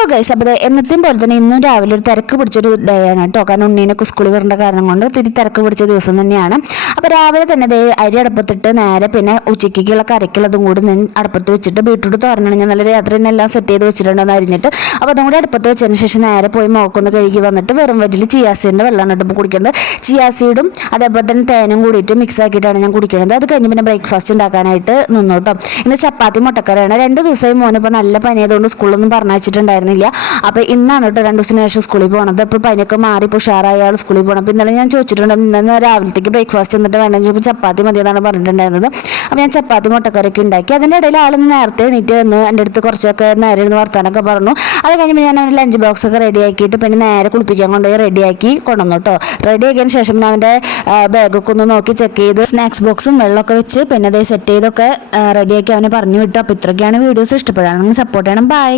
Hello guys, അപ്പോൾ എന്നത്തെയും പോലെ തന്നെ ഇന്നും രാവിലെ ഒരു തിരക്ക് പിടിച്ചൊരു ഡേ ആണ് കേട്ടോ. കാരണം ഉണ്ണീനൊക്കെ സ്കൂളിൽ വരേണ്ട കാരണം കൊണ്ട് തിരി തിരക്ക് പിടിച്ച ദിവസം തന്നെയാണ്. അപ്പോൾ രാവിലെ തന്നെ അരി അടുപ്പത്തിട്ട് നേരെ പിന്നെ ഉച്ചയ്ക്കുള്ള കറിക്കുള്ളതും കൂടി ഞാൻ അടുപ്പത്ത് വെച്ചിട്ട് ബീട്രൂട്ട് തോരനാണ് ഞാൻ നല്ല രാത്രി തന്നെ എല്ലാം സെറ്റ് ചെയ്ത് വെച്ചിട്ടുണ്ടെന്ന് അരിഞ്ഞിട്ട് അപ്പോൾ അതും കൂടി അടുപ്പത്ത് വെച്ചതിന് ശേഷം നേരെ പോയി മോക്കൊന്ന് കഴുകി വന്നിട്ട് വെറും വറ്റിൽ ചിയാസീഡിൻ്റെ വെള്ളമാണ് ഇപ്പോൾ കുടിക്കുന്നത്. ചിയാസീഡും അതേപോലെ തന്നെ തേനും കൂടിയിട്ട് മിക്സ് ആക്കിയിട്ടാണ് ഞാൻ കുടിക്കുന്നത്. അത് കഴിഞ്ഞ് പിന്നെ ബ്രേക്ക്ഫാസ്റ്റ് ഉണ്ടാക്കാനായിട്ട് നിന്നു കേട്ടോ. ഇന്ന് ചപ്പാത്തി മുട്ടക്കറിയാണ്. 2 ദിവസമായി മോനിപ്പോൾ നല്ല പനിയായതുകൊണ്ട് സ്കൂളിലൊന്നും പറഞ്ഞയച്ചിട്ടുണ്ടായിരുന്നില്ല. അപ്പോൾ ഇന്നാണ് കേട്ടോ 2 ദിവസത്തിന് ശേഷം സ്കൂളിൽ പോകണത്. അപ്പോൾ പനിയൊക്കെ മാറി ഇപ്പോൾ ഉഷാറായ ആൾ സ്കൂളിൽ പോകണം. അപ്പോൾ ഇന്നലെ ഞാൻ ചോദിച്ചിട്ടുണ്ട് ഇന്ന് രാവിലത്തേക്ക് ബ്രേക്ക്ഫാസ്റ്റ് എന്നിട്ട് വേണമെന്ന് ചോദിച്ചപ്പോൾ ചപ്പാത്തി മതി എന്നാണ് പറഞ്ഞിട്ടുണ്ടായിരുന്നത്. അപ്പോൾ ഞാൻ ചപ്പാത്തി മുട്ടക്കറിയൊക്കെ ഉണ്ടാക്കി. അതിൻ്റെ ഇടയിൽ ആളൊന്ന് നേരത്തെ എണീറ്റ് വന്ന് എൻ്റെ അടുത്ത് കുറച്ചൊക്കെ നേരെ ഇരുന്ന് വർത്താനൊക്കെ പറഞ്ഞു. അത് കഴിഞ്ഞപ്പോൾ ഞാൻ അവൻ്റെ ലഞ്ച് ബോക്സ് ഒക്കെ റെഡിയാക്കിയിട്ട് പിന്നെ നേരെ കുളിപ്പിക്കാൻ കൊണ്ടുപോയി റെഡിയാക്കി കൊണ്ടുവന്നു കേട്ടോ. റെഡിയാക്കിയതിന് ശേഷം പിന്നെ അവൻ്റെ ബാഗൊക്കെ ഒന്ന് നോക്കി ചെക്ക് ചെയ്ത് സ്നാക്സ് ബോക്സും വെള്ളമൊക്കെ വെച്ച് പിന്നെ അതേ സെറ്റ് ചെയ്തൊക്കെ റെഡിയാക്കി അവനെ പറഞ്ഞു വിട്ടു. അപ്പോൾ ഇത്രയൊക്കെയാണ് വീഡിയോസ്. ഇഷ്ടപ്പെടാൻ നിങ്ങൾ സപ്പോർട്ട് ചെയ്യണം. ബൈ.